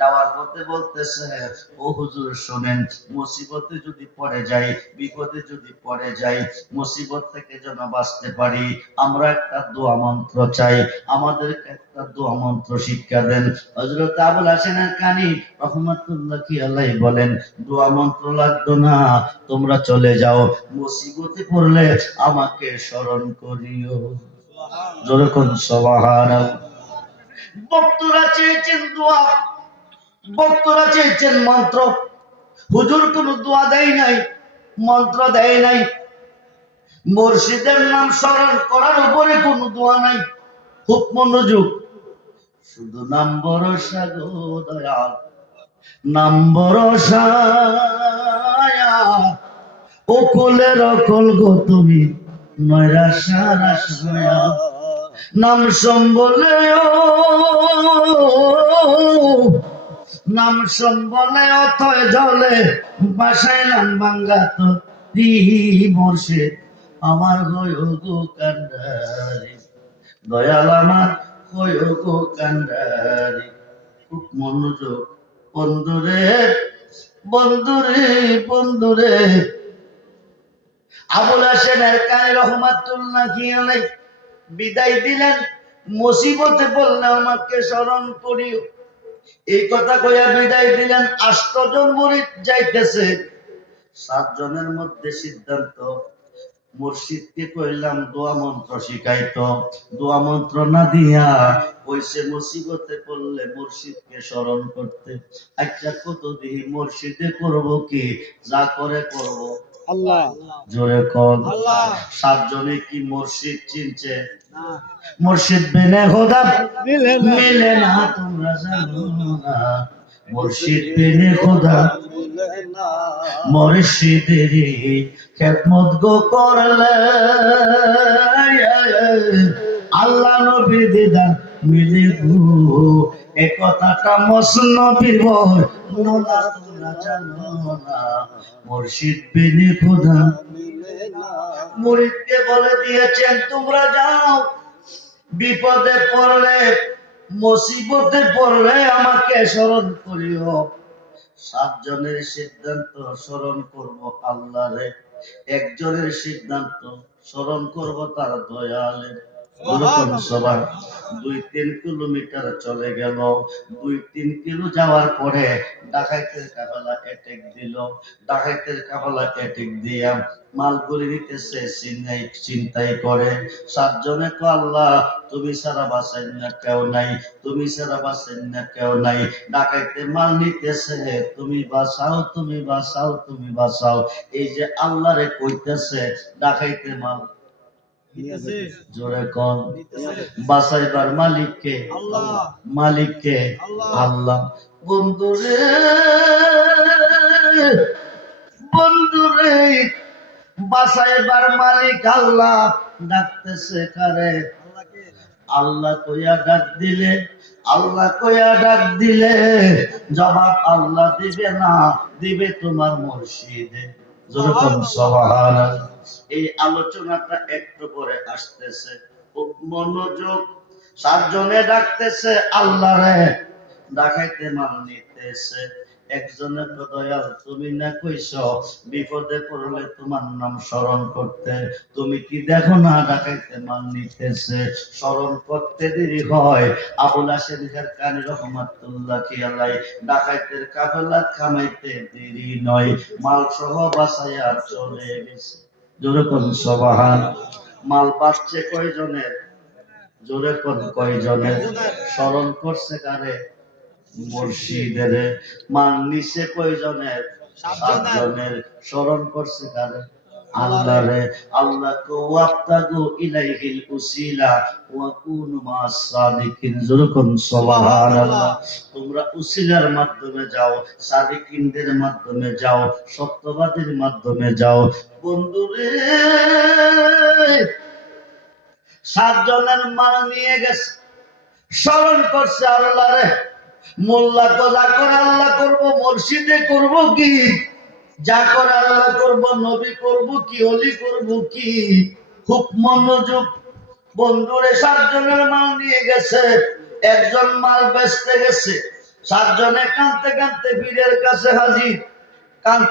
যাওয়ার পথে বলতেছে, ও হুজুর, শোনেন, মুসিবতে যদি পড়ে যাই, বিপদে যদি পড়ে যাই, মুসিবত থেকে যেন বাঁচতে পারি, আমরা একটা দোয়া মন্ত্র চাই, আমাদেরকে একটা দোয়া মন্ত্র শিক্ষা দেন। হজরত আবুল হাসেনের কানি রহমতুল্লাহ কি আল্লাহ বলেন, দোয়া মন্ত্র লাগতো না, তোমরা চলে যাও, মুসিবতে পড়লে আমাকে স্মরণ করিও। যেরকম সবাহার ভক্তরা চেয়েছেন দোয়া। ভক্তরা চেয়েছেন মন্ত্র, হুজুর কোন দোয়া দেয় নাই, মন্ত্র দেয় নাই। মুর্শিদের নাম স্মরণ করার উপরে কোন দোয়া নাই। খুব মনোযোগ। শুধু নাম ভরসা গো দয়াল নাম ভরসা অকুলের অকল গো তুমি নৈরাশা রাশায়া নাম সম্বলে নাম সম্বলে অথয় জলে বাসাইলাম বাঙ্গা তো বসে আমার হয়ে গো কান্ডারি, দয়াল আমার হয়ে গো কান্ডারি। খুব মনোযোগ, বন্ধুরে বন্ধুরে বন্ধুরে। আবুল হাসেনের কানে রহমাতুল্লাহ খিয়ালাই বিদায় দিলেন, মুসিবতে বললে আমাকে স্মরণ করিও। এই কথা কইয়া বিদায় দিলেন। আষ্টজন মুরিদ যাইতেছে। সাতজনের মধ্যে সিদ্ধান্ত, মুর্শিদকে কইলাম, দোয়া মন্ত্র শিখাইতো। দোয়া মন্ত্র না দিয়া কইছে, মুসিবতে পড়লে মুর্শিদকে স্মরণ করতে। আচ্ছা কত দিহি মুর্শিদে করব কি? যা করে করব। আল্লাহ। জোরে কল আল্লাহ। সাতজনে কি মুর্শিদ চিনছে? মুর্শিদ বেনে খোদা মিলে না। তোমরা জানো না। মুর্শিদ বেনে খোদা মিলে খেদমত গো করলে। আল্লাহ নবীর দিদার মিলে গো এ কথাটা মুর্শিদ মুরিদকে বলে দিয়েছেন, তোমরা যাও। বিপদে পড়লে, মুসিবতে পড়লে আমাকে স্মরণ করিও। সাতজনের সিদ্ধান্ত স্মরণ করব আল্লাহরে। একজনের সিদ্ধান্ত স্মরণ করব তার দয়ালে। ওরকম দুই তিন কিলোমিটার চলে গেল, দুই তিন কিলো যাওয়ার পরে ডাকাইতের দিল। ডাকাইতের দিয়া মালগুলি চিন্তাই চিন্তাই করে। সাতজনে কো আল্লাহ, তুমি সারা বাঁচেন না, কেউ নাই, তুমি সারা বাঁচেন না, কেউ নাই। ডাকাইতে মাল নিতেছে, তুমি বাঁচাও তুমি বাঁচাও তুমি বাঁচাও। এই যে আল্লাহরে কইতেছে, ডাকাইতে মাল জোরে কন। নিতেছে। বাঁচাইবার মালিককে। মালিককে। আল্লাহ। বন্ধুরে। বন্ধুরে। বাঁচাইবার মালিক আল্লাহ ডাকতেছে কারে? আল্লাহ কইয়া ডাক দিলে। আল্লাহ কইয়া ডাক দিলে। জবাব আল্লাহ দিবে না। দিবে তোমার মুর্শিদে এই আলোচনাটা একটু পরে আসতেছে। মনোযোগ সাতজনে ডাকতেছে আল্লাহ রে ডাকাইতে মান নিতেছে। একজনে তো দয়াল, তুমি না কইছ, বিপদে পড়লে তোমার নাম স্মরণ করতে। তুমি কি দেখো না ডাকাইতে মান নিতেছে? স্মরণ করতে দেরি হয়। আবুল হাসেন কানি রহমাতুল্লাহ খিয়ালাই ডাকাইতের কাফেলা খামাইতে দেরি নয়। মাল সহ বাসায়া চলে গেছে। জোরে কোন, সবাহান। মাল পাচ্ছে কয়জনের? জোরে কোন, কয়জনের? স্মরণ করছে কারে? মুর্শিদের। মান নিচে কয়জনের? সাতজনের। স্মরণ করছে কারে? আল্লাহ কো ওয়াক্তাগু ইলাইহিল উসিলা। ওয়া কুনু মাস সাদিকিন। যুরকুন সুবহানাল্লাহ। তোমরা উসিলার মাধ্যমে যাও সাদিকিনদের মাধ্যমে যাও সত্যবাদীর মাধ্যমে যাও। বন্ধুরে সাতজনের মান নিয়ে গেছে। স্মরণ করছে আল্লাহ রে মোল্লা তো যা করে আল্লাহ করব, মসজিদে করব কি? যা করে আল্লাহ করব, নবী করব কি অলি করব কি? খুব মনোযোগ। বন্ধুরে, সাতজনের মাল নিয়ে গেছে। একজন মাল বেচতে গেছে। সাতজনে কাঁদতে কাঁদতে বীরের কাছে হাজির। কাঁদতে